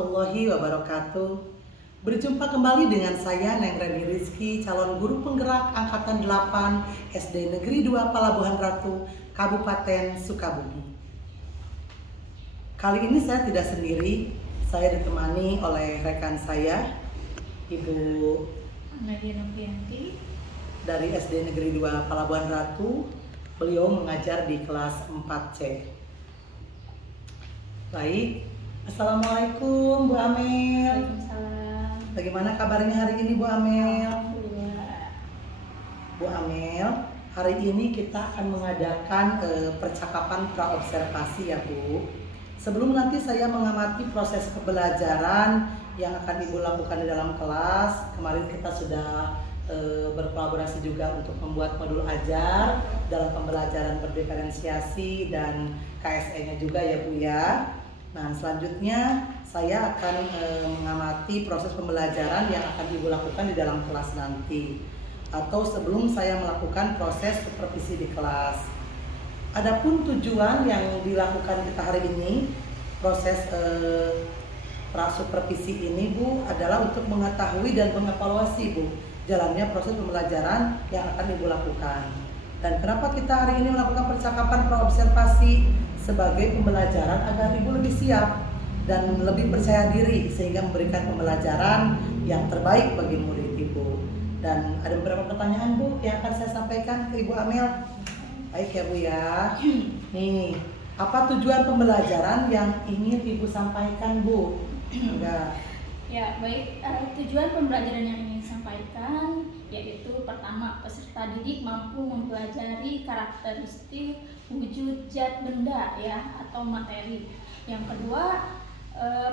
warahmatullahi wabarakatuh. Berjumpa kembali dengan saya Neng Reni Rizky, calon guru penggerak Angkatan 8 SD Negeri 2 Palabuhan Ratu, Kabupaten Sukabumi. Kali ini saya tidak sendiri, saya ditemani oleh rekan saya, Ibu Nadia Novianti dari SD Negeri 2 Palabuhan Ratu. Beliau mengajar di kelas 4C. Baik, Assalamualaikum Bu Amel. Waalaikumsalam. Bagaimana kabarnya hari ini Bu Amel? Alhamdulillah. Bu Amel, hari ini kita akan mengadakan percakapan praobservasi ya Bu. Sebelum nanti saya mengamati proses pembelajaran yang akan Ibu lakukan di dalam kelas, kemarin kita sudah berkolaborasi juga untuk membuat modul ajar dalam pembelajaran berdiferensiasi dan KSE-nya juga ya Bu ya. Nah, selanjutnya saya akan mengamati proses pembelajaran yang akan Ibu lakukan di dalam kelas nanti, atau sebelum saya melakukan proses supervisi di kelas. Adapun tujuan yang dilakukan kita hari ini, proses prasupervisi ini Bu, adalah untuk mengetahui dan mengevaluasi Bu jalannya proses pembelajaran yang akan Ibu lakukan. Dan kenapa kita hari ini melakukan percakapan praobservasi? Sebagai pembelajaran agar Ibu lebih siap dan lebih percaya diri sehingga memberikan pembelajaran yang terbaik bagi murid Ibu. Dan ada beberapa pertanyaan Bu yang akan saya sampaikan ke Ibu Amel. Baik ya Bu ya. Nih, apa tujuan pembelajaran yang ingin Ibu sampaikan Bu? Enggak. Ya, baik. Tujuan pembelajaran yang ingin sampaikan yaitu pertama, peserta didik mampu mempelajari karakteristik wujud zat benda ya atau materi. Yang kedua,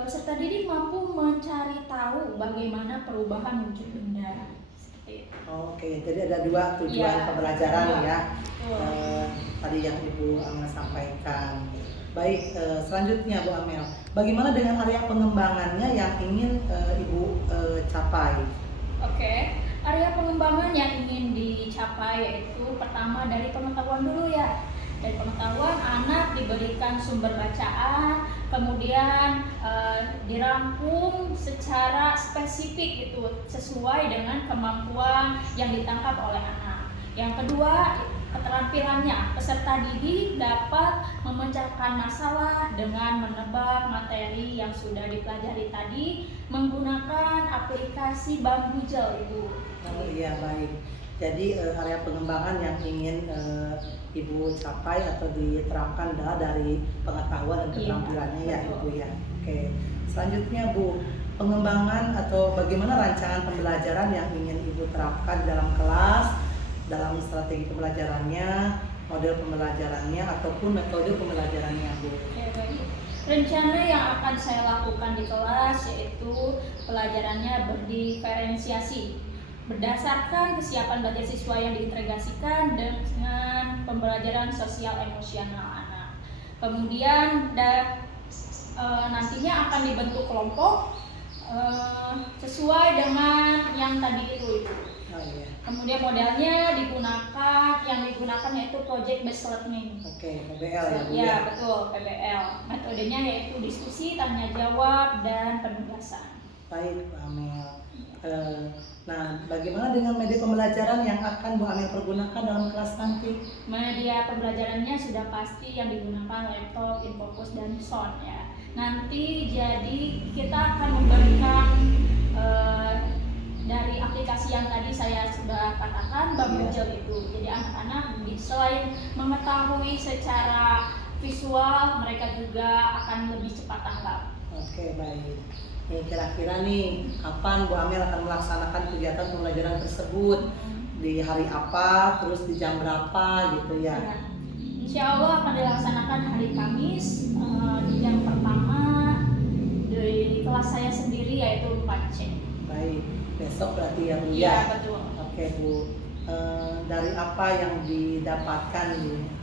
peserta didik mampu mencari tahu bagaimana perubahan wujud benda. Seperti itu. Oke, jadi ada dua tujuan pembelajaran ya. Tadi yang Ibu Amel sampaikan. Baik, selanjutnya Bu Amel, bagaimana dengan area pengembangannya yang ingin Ibu capai? Oke, area pengembangan yang ingin dicapai yaitu pertama dari pengetahuan dulu ya. Dari pengetahuan, anak diberikan sumber bacaan, kemudian dirangkum secara spesifik itu sesuai dengan kemampuan yang ditangkap oleh anak. Yang kedua, keterampilannya, peserta didik dapat memecahkan masalah dengan menebak materi yang sudah dipelajari tadi menggunakan aplikasi Bambujel Ibu. Oh iya, baik. Jadi area pengembangan yang ingin Ibu capai atau diterapkan adalah dari pengetahuan dan keterampilannya ya Ibu ya. Oke. Selanjutnya Bu, pengembangan atau bagaimana rancangan pembelajaran yang ingin Ibu terapkan dalam kelas, dalam strategi pembelajarannya, model pembelajarannya ataupun metode pembelajarannya Bu. Oke, baik. Rencana yang akan saya lakukan di kelas yaitu pelajarannya berdiferensiasi berdasarkan kesiapan belajar siswa yang diintegrasikan dengan pembelajaran sosial emosional anak. Kemudian nantinya akan dibentuk kelompok sesuai dengan yang tadi itu Ibu. Oh iya. Kemudian modelnya yang digunakan yaitu project based learning. Oke, PBL ya Bu Ya, ya. betul, PBL. Metodenya yaitu diskusi, tanya jawab, dan penugasan. Baik Bu Amel. Nah, bagaimana dengan media pembelajaran yang akan Bu Amel pergunakan dalam kelas nanti? Media pembelajarannya sudah pasti yang digunakan laptop, infocus, dan sound ya. Nanti jadi kita akan memberikan dari aplikasi yang tadi saya sudah katakan Bambujel itu. Jadi anak-anak selain mengetahui secara visual, mereka juga akan lebih cepat tanggap. Oke, baik. Nih, kira-kira nih kapan Bu Amel akan melaksanakan kegiatan pembelajaran tersebut? Di hari apa, terus di jam berapa gitu ya? Ya. Insya Allah akan dilaksanakan hari Kamis di jam pertama di kelas saya sendiri yaitu 4C. Baik, besok berarti ya Bu Iya, ya? betul. Oke Bu, dari apa yang didapatkan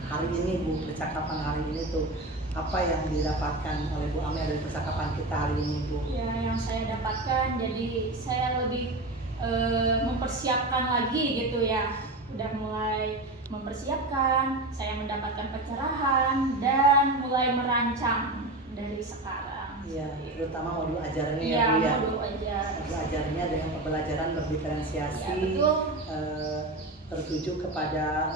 hari ini Bu, percakapan hari ini tuh, apa yang didapatkan oleh Bu Amel dari percakapan kita hari ini Bu? Ya, yang saya dapatkan jadi saya lebih mempersiapkan lagi gitu ya. Udah mulai mempersiapkan, saya mendapatkan pencerahan dan mulai merancang dari sekarang. Iya, terutama modul ajarannya Iya, ya Bu ya. modul ajar. Modul ajarnya dengan pembelajaran berdiferensiasi, Ya, betul. tertuju kepada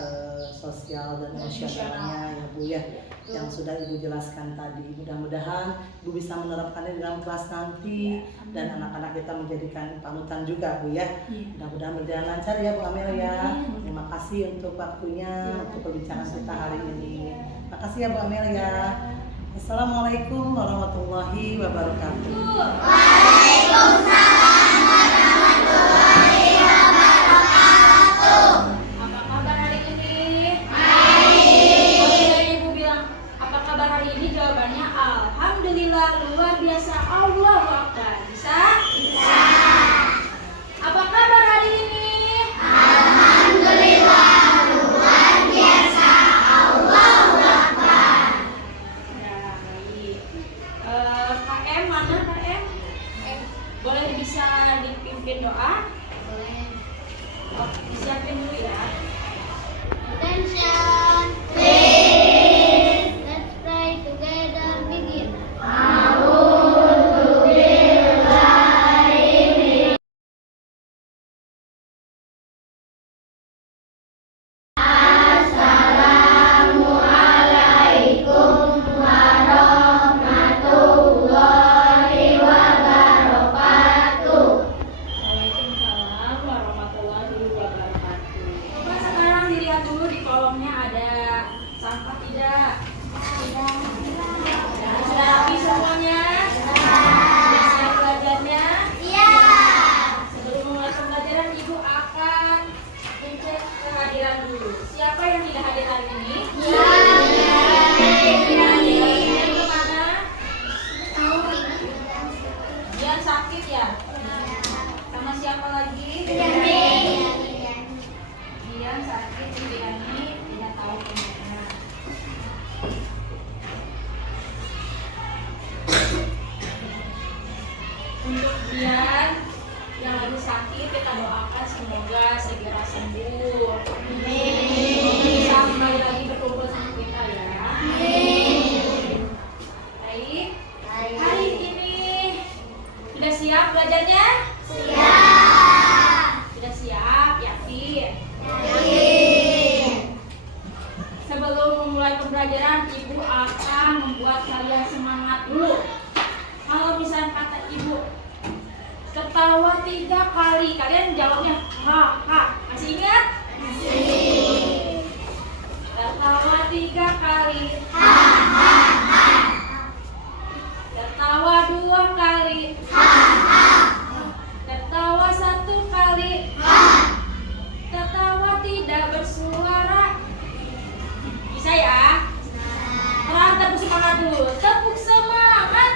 sosial dan emosionalnya ya Bu ya, Betul. yang sudah Ibu jelaskan tadi. Mudah-mudahan Ibu bisa menerapkannya di dalam kelas nanti dan anak-anak kita menjadikan panutan juga Bu ya. Mudah-mudahan berjalan lancar ya Bu Amel ya. Terima kasih untuk waktunya, untuk perbincangan kita hari ini. Makasih ya Bu Amel ya. Assalamualaikum warahmatullahi wabarakatuh. Apa kabar hari ini? Baik. Ibu bilang, apa kabar hari ini? Jawabannya alhamdulillah, luar biasa, Allahu Akbar. Bisa? Bisa. Apa kabar hari ini? Baik. KM mana KM? Boleh bisa dipimpin doa? Oh, disiapin dulu ya. Attention, please. Let's pray together. Begin. Waalaikumsalam warahmatullahi wabarakatuh. Coba sekarang dilihat dulu di kolomnya ada sampah tidak? Tidak. Sudah rapi semuanya? Sudah siap belajarnya? Iya. Sebelum memulai pembelajaran, Ibu akan mencek kehadiran dulu. Siapa yang tidak hadir hari ini? Yang kemana? Dia sakit ya? Sama siapa lagi? Dia sakit, Diani tidak tahu kemana. Untuk Dian yang lagi sakit, kita doakan semoga segera sembuh. Bisa kembali lagi berkumpul sama kita ya. Baik. Hari ini sudah siap belajarnya? Sudah siap, yakin? Sebelum memulai pembelajaran, Ibu akan membuat kalian semangat dulu. Kalau misalnya kata Ibu, ketawa 3 kali, kalian jawabnya ha ha. Masih ingat? Ketawa 3 kali. Ketawa 2 kali. Ketawa 1 kali. Ketawa tidak bersuara. Bisa ya? Orang tepuk semangat dulu. Tepuk semangat.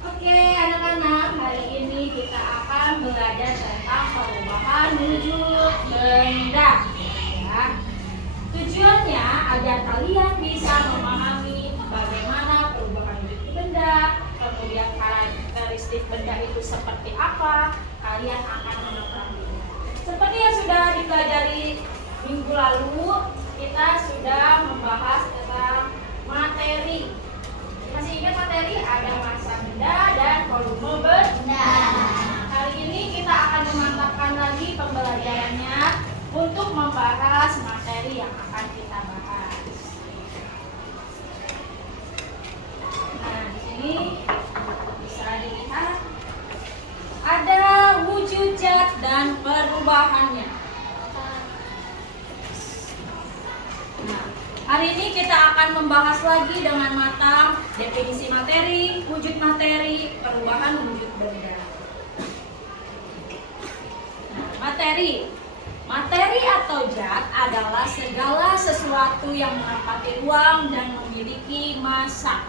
Oke, anak-anak, hari ini kita akan belajar tentang perubahan wujud benda. Ya. Tujuannya agar kalian bisa memahami bagaimana perubahan wujud benda, kemudian karakteristik benda itu seperti apa, kalian akan mengetahuinya. Seperti yang sudah dipelajari minggu lalu, kita sudah membahas tentang materi. Masih ingat materi? Ada massa benda dan volume benda. Hari ini kita akan memantapkan lagi pembelajarannya untuk membahas materi yang akan kita bahas. Nah, di sini bisa dilihat ada wujud zat dan perubahannya. Nah, hari ini kita akan membahas lagi dengan matang definisi materi, perubahan wujud benda. Nah, materi atau zat adalah segala sesuatu yang menempati ruang dan memiliki massa.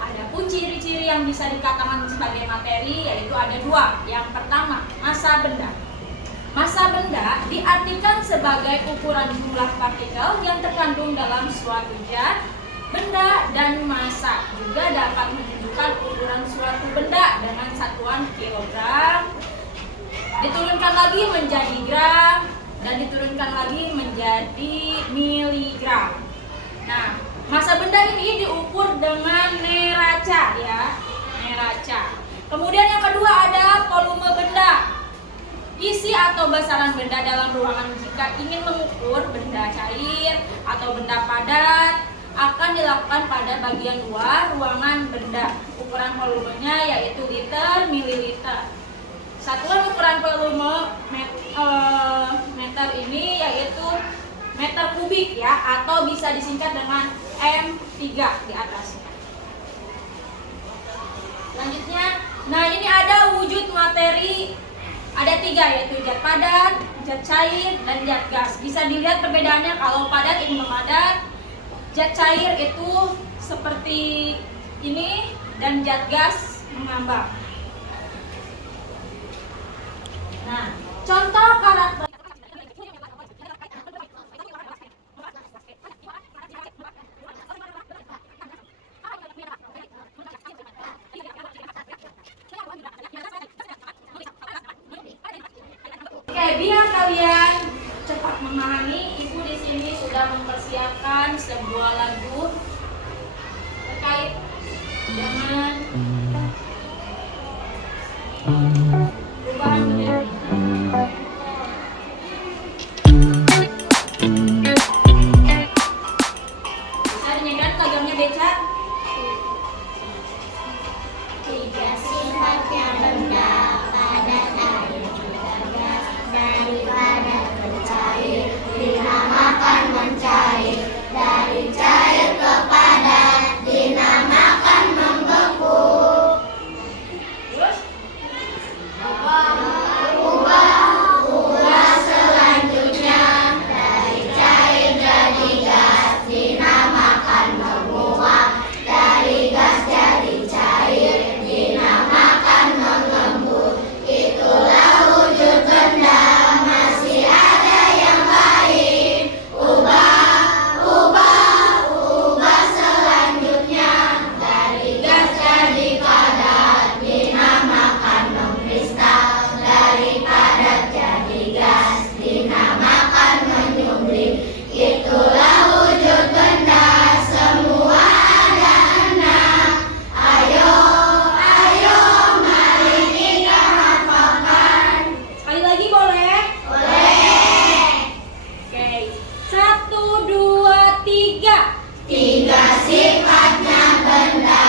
Adapun ciri-ciri yang bisa dikatakan sebagai materi yaitu ada 2. Yang pertama, massa benda. Massa benda diartikan sebagai ukuran jumlah partikel yang terkandung dalam suatu zat, benda, dan massa. Juga dapat menunjukkan ukuran suatu benda dengan satuan kilogram, diturunkan lagi menjadi gram, dan diturunkan lagi menjadi miligram. Nah, massa benda ini diukur dengan neraca ya, neraca. Kemudian yang kedua ada volume benda. Isi atau besaran benda dalam ruangan jika ingin mengukur benda cair atau benda padat akan dilakukan pada bagian luar ruangan benda. Ukuran volumenya yaitu liter, mililiter. Satuan ukuran volume meter ini yaitu meter kubik ya, atau bisa disingkat dengan M3 di atasnya. Selanjutnya, nah ini ada wujud materi, ada 3 yaitu zat padat, zat cair, dan zat gas. Bisa dilihat perbedaannya, kalau padat ini memadat, zat cair itu seperti ini, dan zat gas mengambang. Nah, contoh karakter biar kalian cepat memahami, Ibu di sini sudah mempersiapkan sebuah lagu terkait dengan perubahan budaya. Bisa dinyanyikan lagunya Beca? Tiga sifatnya benda padat air juga gas, dari padat ke cair dinamakan mencair, dari cair ke padat dinamakan membeku. Terus? Ubah selanjutnya dari cair jadi gas dinamakan menguap, dari gas jadi cair dinamakan mengembun. Itulah wujud benda, masih ada yang lain. Ubah selanjutnya dari gas jadi padat dinamakan mengkristal, dari padat jadi gas dinamakan menyumbling. Itulah wujud benda, semua ada 6. Ayo mari kita hafalkan. Sekali lagi boleh? Boleh. Oke. 1, 2, 3. Tiga sifatnya benda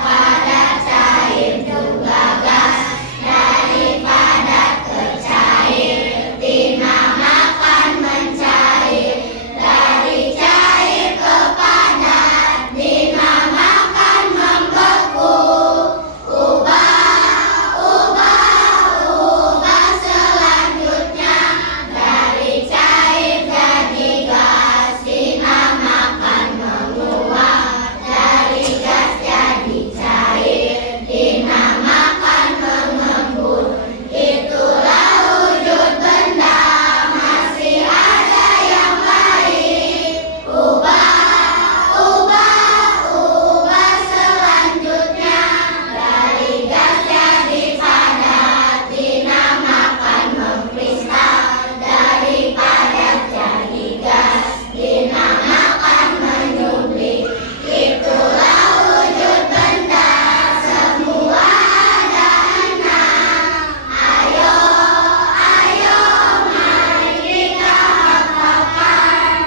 padat cair juga gas, dari padat ke cair dinamakan mencair, dari cair ke padat dinamakan membeku. Ubah selanjutnya dari cair jadi gas dinamakan menguap, dari gas jadi cair dinamakan mengembun. Itulah wujud benda, masih ada yang lain. Ubah selanjutnya dari gas jadi padat dinamakan mengkristal, dari padat jadi gas dinamakan menyumbling. Itulah wujud benda, semua ada 6. Ayo mari kita hafalkan.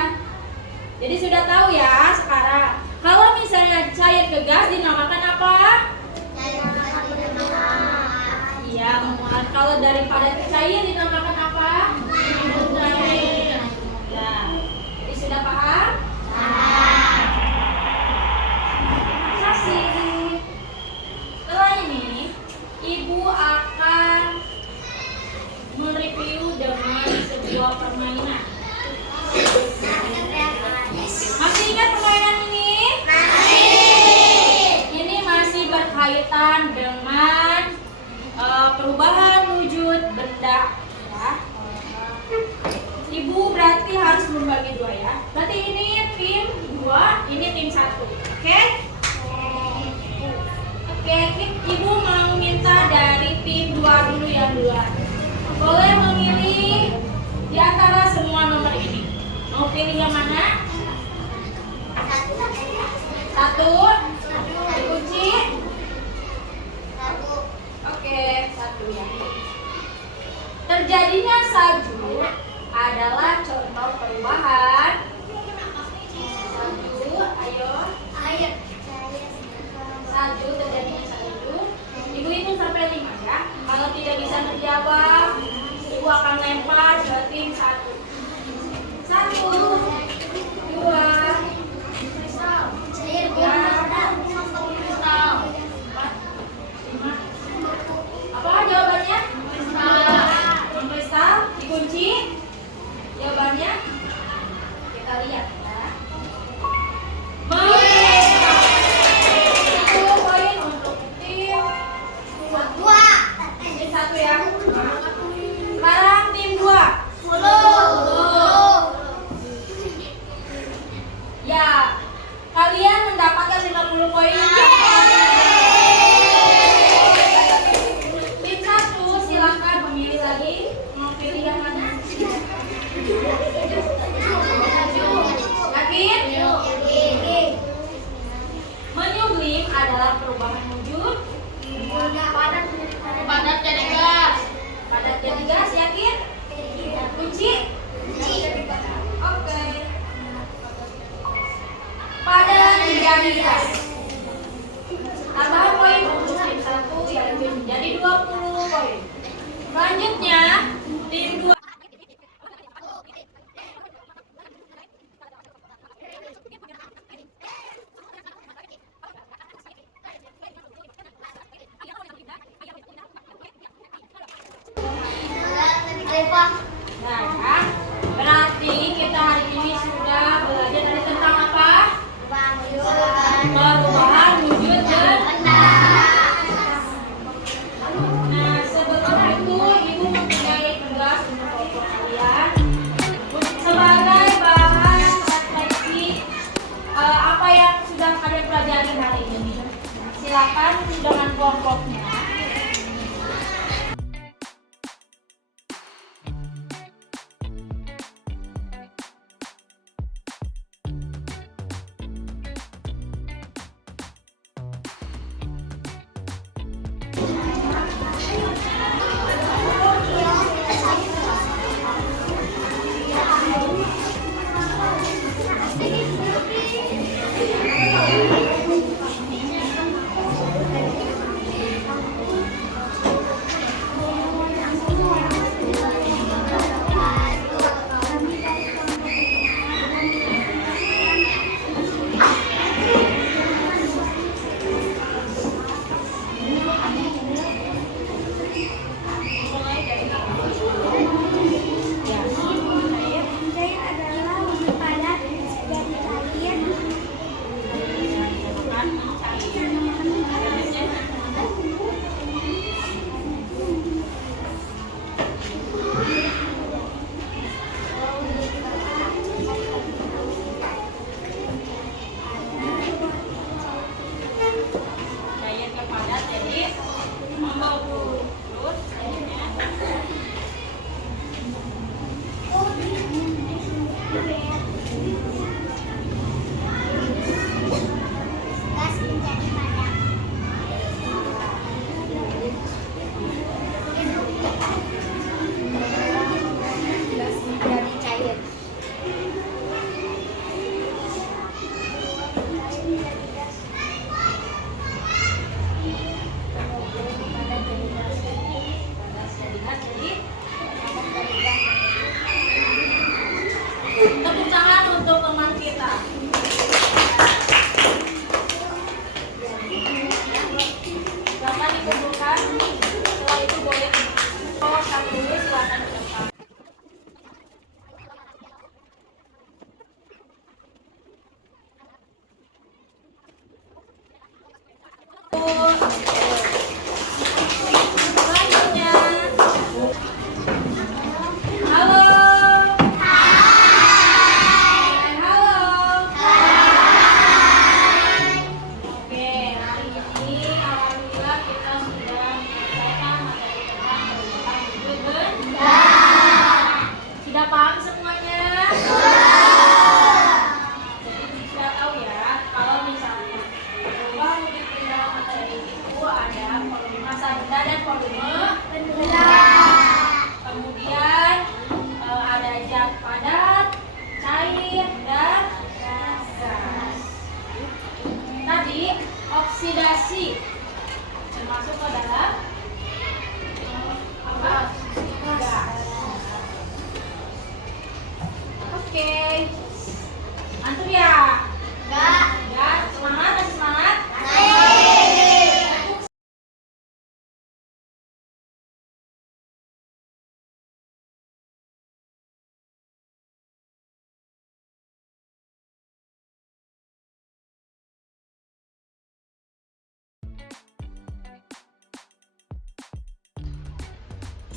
Jadi sudah tahu ya sekarang. Kalau misalnya cair ke gas dinamakan apa? Iya, menguap. Kalau dari padat ke cair dinamakan apa? Mencair. Ya. Jadi sudah paham? Kasih. Setelah ini, Ibu akan mereview dengan sebuah permainan. Masih ingat permainan ini? Ini masih berkaitan dengan perubahan wujud benda ya. Ibu berarti harus membagi 2 ya. Berarti ini tim 2, ini tim 1. Oke? Oke, Ibu mau minta dari tim 2 dulu yang duluan. Boleh memilih di antara Mau pilih yang mana? Satu. Dikunci. Oke, satu ya. Terjadinya salju adalah contoh perubahan. Salju, ayo. Salju, terjadinya salju. Ibu hitung sampai 5 ya. Kalau tidak bisa menjawab, ibu akan lempar ke tim 1. 1, 2, 3, 4, 5. Apa jawabannya? Kristal. Dikunci. Jawabannya kita lihat ya. Itu poin untuk tim 1 ya. Sekarang tim 2. Ya, kalian mendapatkan 50 poin. Tim 1 silakan memilih lagi. Mau pilih yang mana? Yakin? Menyublim adalah perubahan wujud. Padat jadi gas. Padat jadi gas, yakin? Kunci? Oke. Padat menjadi gas. Tambahan poin untuk tim 1 yaitu menjadi 20 poin. Selanjutnya tim 2. Nah ya, berarti kita hari ini sudah belajar dari tentang apa? Perubahan wujud benda. Nah, sebelum itu ibu mempunyai tugas untuk kelompok kalian sebagai bahan refleksi apa yang sudah kalian pelajari hari ini. Silakan dengan kelompoknya.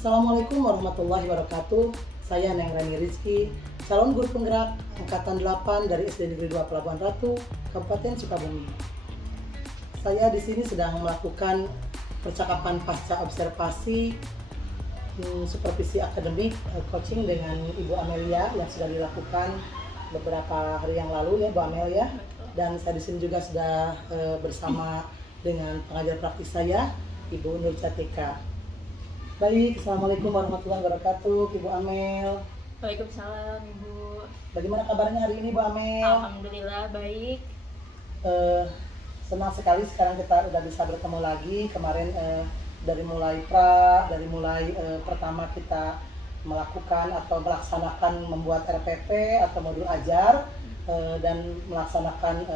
Assalamualaikum warahmatullahi wabarakatuh. Saya Neng Rani Rizky, calon guru penggerak Angkatan 8 dari SD Negeri 2 Pelabuhan Ratu, Kabupaten Sukabumi. Saya di sini sedang melakukan percakapan pasca observasi supervisi akademik coaching dengan Ibu Amelia yang sudah dilakukan beberapa hari yang lalu ya Bu Amelia. Dan saya di sini juga sudah bersama dengan pengajar praktis saya Ibu Nur Catika. Baik, Assalamualaikum warahmatullahi wabarakatuh, Ibu Amel. Waalaikumsalam Ibu. Bagaimana kabarnya hari ini, Bu Amel? Alhamdulillah baik. Senang sekali sekarang kita udah bisa bertemu lagi. Kemarin dari mulai pertama kita melakukan atau melaksanakan membuat RPP atau modul ajar dan melaksanakan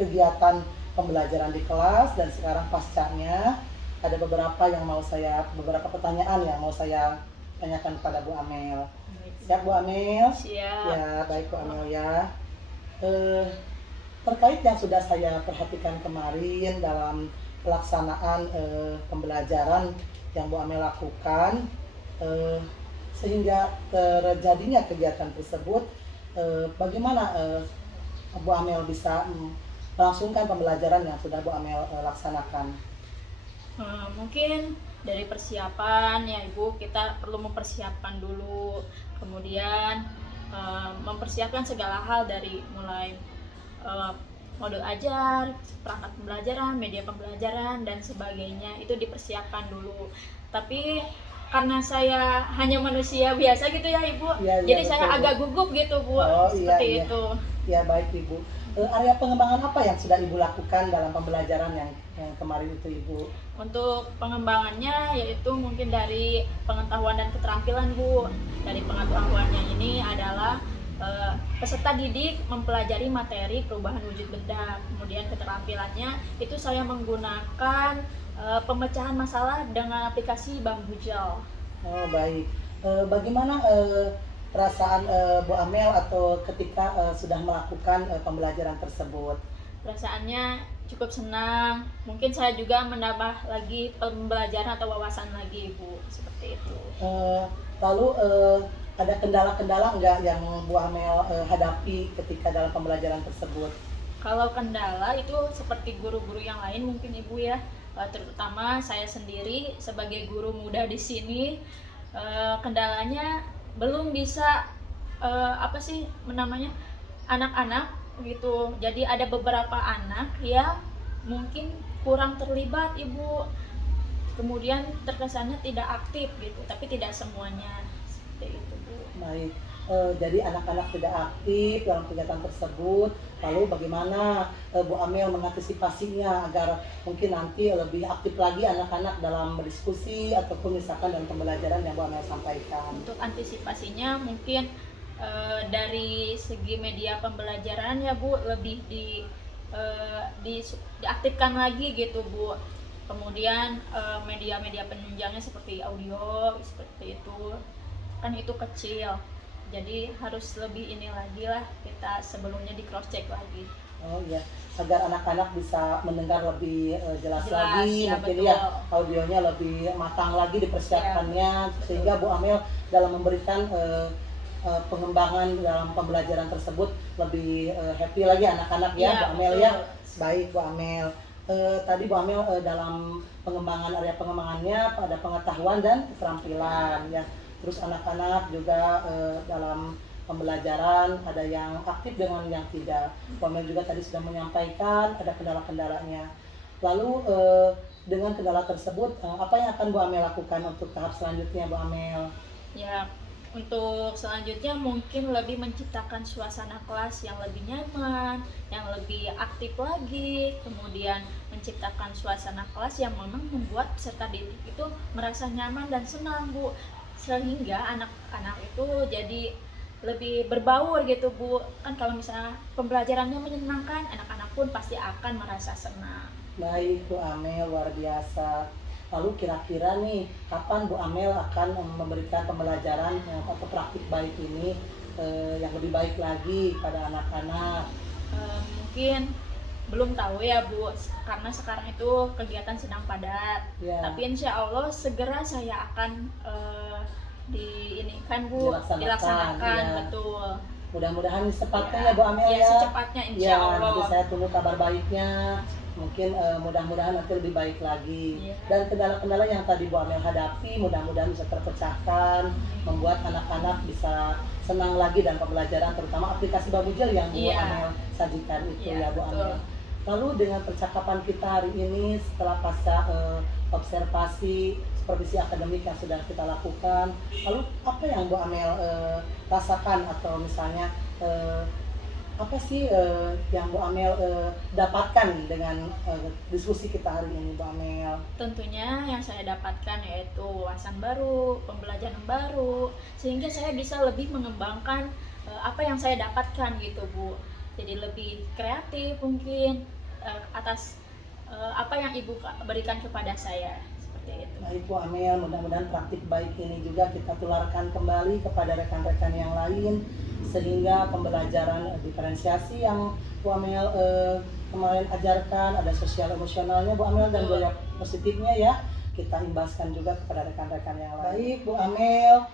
kegiatan pembelajaran di kelas, dan sekarang pascanya ada beberapa pertanyaan yang mau saya tanyakan kepada Bu Amel. Siap Bu Amel? Siap. Ya, baik Bu Amel ya. Terkait yang sudah saya perhatikan kemarin dalam pelaksanaan pembelajaran yang Bu Amel lakukan, sehingga terjadinya kegiatan tersebut, bagaimana Bu Amel bisa melangsungkan pembelajaran yang sudah Bu Amel laksanakan? Mungkin dari persiapan ya Ibu, kita perlu mempersiapkan dulu, kemudian mempersiapkan segala hal dari mulai modul ajar, perangkat pembelajaran, media pembelajaran dan sebagainya, itu dipersiapkan dulu. Tapi karena saya hanya manusia biasa gitu ya Ibu, ya, jadi betul, saya agak gugup gitu Bu, seperti itu. Ya baik Ibu. Area pengembangan apa yang sudah Ibu lakukan dalam pembelajaran yang kemarin itu Ibu? Untuk pengembangannya yaitu mungkin dari pengetahuan dan keterampilan Bu. Dari pengetahuannya ini adalah peserta didik mempelajari materi perubahan wujud benda. Kemudian keterampilannya itu saya menggunakan pemecahan masalah dengan aplikasi Bambu Gel. Oh baik. Bagaimana perasaan Bu Amel atau ketika sudah melakukan pembelajaran tersebut? Perasaannya cukup senang. Mungkin saya juga menambah lagi pembelajaran atau wawasan lagi Ibu, seperti itu. Lalu ada kendala-kendala enggak yang Bu Amel hadapi ketika dalam pembelajaran tersebut? Kalau kendala itu seperti guru-guru yang lain mungkin Ibu ya, terutama saya sendiri sebagai guru muda di sini, kendalanya belum bisa anak-anak gitu. Jadi ada beberapa anak yang mungkin kurang terlibat Ibu, kemudian terkesannya tidak aktif gitu, tapi tidak semuanya seperti itu Bu. Baik, jadi anak-anak tidak aktif dalam kegiatan tersebut. Lalu bagaimana Bu Amel mengantisipasinya agar mungkin nanti lebih aktif lagi anak-anak dalam berdiskusi ataupun misalkan dalam pembelajaran yang Bu Amel sampaikan? Untuk antisipasinya mungkin dari segi media pembelajaran ya Bu, lebih diaktifkan lagi gitu Bu. Kemudian media-media penunjangnya seperti audio seperti itu, kan itu kecil, jadi harus lebih ini lagi lah, kita sebelumnya di cross check lagi. Oh iya, agar anak-anak bisa mendengar lebih jelas lagi, ya, mungkin betul. ya audionya lebih matang lagi dipersiapkannya, Ya, sehingga Bu Amel dalam memberikan pengembangan dalam pembelajaran tersebut lebih happy lagi anak-anak ya, Bu Amel betul. ya. Baik Bu Amel, tadi Bu Amel dalam area pengembangannya pada pengetahuan dan keterampilan ya. Terus anak-anak juga dalam pembelajaran ada yang aktif dengan yang tidak. Bu Amel juga tadi sudah menyampaikan ada kendala-kendalanya. Lalu dengan kendala tersebut apa yang akan Bu Amel lakukan untuk tahap selanjutnya Bu Amel? Ya, untuk selanjutnya mungkin lebih menciptakan suasana kelas yang lebih nyaman, yang lebih aktif lagi, kemudian menciptakan suasana kelas yang memang membuat peserta didik itu merasa nyaman dan senang Bu, sehingga anak-anak itu jadi lebih berbaur gitu Bu. Kan kalau misalnya pembelajarannya menyenangkan, anak-anak pun pasti akan merasa senang. Baik Bu Amel, luar biasa. Lalu kira-kira nih kapan Bu Amel akan memberikan pembelajaran atau praktik baik ini yang lebih baik lagi pada anak-anak? Mungkin belum tahu ya Bu, karena sekarang itu kegiatan sedang padat. Ya. Tapi insya Allah segera saya akan dilaksanakan, ya. betul. Mudah-mudahan secepatnya ya Bu Amel Ya, ya. secepatnya insya Ya, Allah. nanti saya tunggu kabar baiknya. Mungkin mudah-mudahan nanti lebih baik lagi. Iya. Dan kendala-kendala yang tadi Bu Amel hadapi mudah-mudahan bisa terpecahkan, membuat anak-anak bisa senang lagi dan pembelajaran, terutama aplikasi Babujel yang Bu Iya. Amel sajikan itu Iya, ya Bu betul. Amel. Lalu dengan percakapan kita hari ini setelah pasca observasi supervisi akademik yang sudah kita lakukan, lalu apa yang Bu Amel rasakan atau misalnya apa sih yang Bu Amel dapatkan dengan diskusi kita hari ini Bu Amel? Tentunya yang saya dapatkan yaitu wawasan baru, pembelajaran baru, sehingga saya bisa lebih mengembangkan apa yang saya dapatkan gitu Bu. Jadi lebih kreatif mungkin atas apa yang Ibu berikan kepada saya, seperti itu. Baik Bu Amel, mudah-mudahan praktik baik ini juga kita tularkan kembali kepada rekan-rekan yang lain, sehingga pembelajaran diferensiasi yang Bu Amel kemarin ajarkan, ada sosial emosionalnya Bu Amel dan budaya positifnya ya, kita imbaskan juga kepada rekan-rekan yang lain. Baik Bu Amel,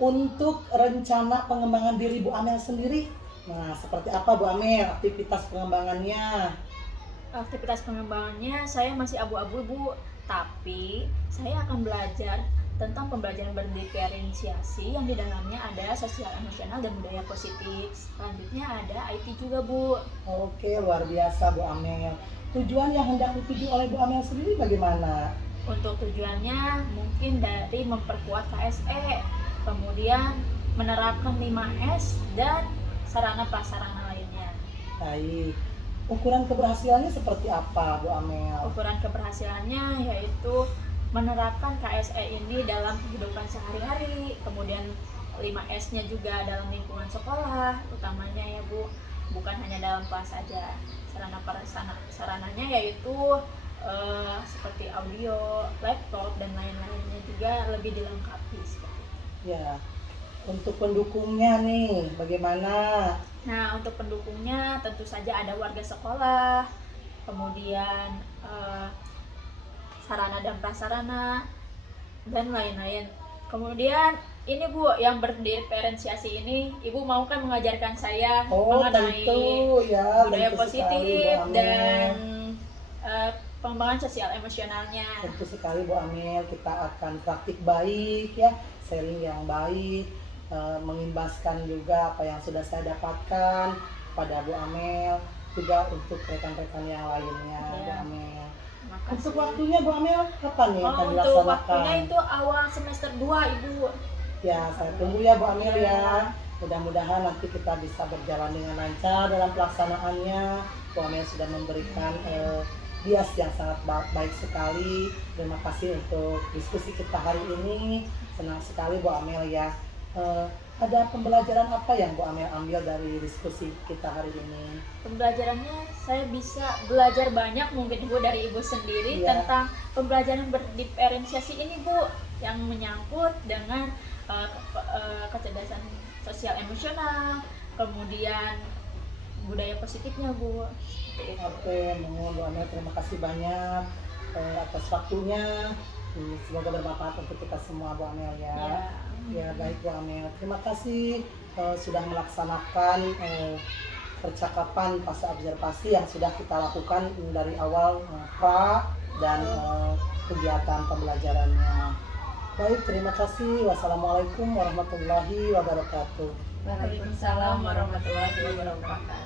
untuk rencana pengembangan diri Bu Amel sendiri, nah seperti apa Bu Amel aktivitas pengembangannya? Aktivitas pengembangannya saya masih abu-abu Bu, tapi saya akan belajar tentang pembelajaran berdiferensiasi yang di dalamnya ada sosial emosional dan budaya positif. Selanjutnya ada IT juga Bu. Oke, luar biasa Bu Amel. Tujuan yang hendak dituju oleh Bu Amel sendiri bagaimana? Untuk tujuannya mungkin dari memperkuat KSE, kemudian menerapkan 5S dan sarana prasarana lainnya. Baik. Ukuran keberhasilannya seperti apa Bu Amel? Ukuran keberhasilannya yaitu menerapkan KSE ini dalam kehidupan sehari-hari, kemudian 5S-nya juga dalam lingkungan sekolah, utamanya ya Bu, bukan hanya dalam kelas saja. Sarananya yaitu seperti audio, laptop dan lain-lainnya juga lebih dilengkapi seperti itu. Ya. Untuk pendukungnya nih, bagaimana? Nah, untuk pendukungnya tentu saja ada warga sekolah, kemudian sarana dan prasarana dan lain-lain. Kemudian ini Bu, yang berdiferensiasi ini, Ibu mau kan mengajarkan saya mengenai tentu ya, budaya tentu sekali, positif Bu Amel. dan pengembangan sosial emosionalnya. Tentu sekali Bu Amel, kita akan praktik baik ya, sharing yang baik, mengimbaskan juga apa yang sudah saya dapatkan pada Bu Amel, juga untuk rekan-rekan yang lainnya Bu Ya. Amel. Makasih. Untuk waktunya Bu Amel kapan nih akan untuk dilaksanakan? waktunya itu awal semester 2 Ibu. Ya, saya tunggu ya Bu Amel ya. Mudah-mudahan nanti kita bisa berjalan dengan lancar dalam pelaksanaannya. Bu Amel sudah memberikan bias yang sangat baik sekali. Terima kasih untuk diskusi kita hari ini. Senang sekali Bu Amel ya. Ada pembelajaran apa yang Bu Amel ambil dari diskusi kita hari ini? Pembelajarannya saya bisa belajar banyak mungkin Bu dari Ibu sendiri Iya. tentang pembelajaran berdiferensiasi ini Bu, yang menyangkut dengan kecerdasan sosial emosional, kemudian budaya positifnya Bu. Seperti itu. Oke, mohon Bu Amel, terima kasih banyak atas waktunya. Semoga bermanfaat untuk kita semua Bu Amel ya. Ya baik Bu Amel, terima kasih sudah melaksanakan percakapan pasca observasi yang sudah kita lakukan dari awal pra dan kegiatan pembelajarannya. Baik, terima kasih. Wassalamualaikum warahmatullahi wabarakatuh. Waalaikumsalam warahmatullahi wabarakatuh.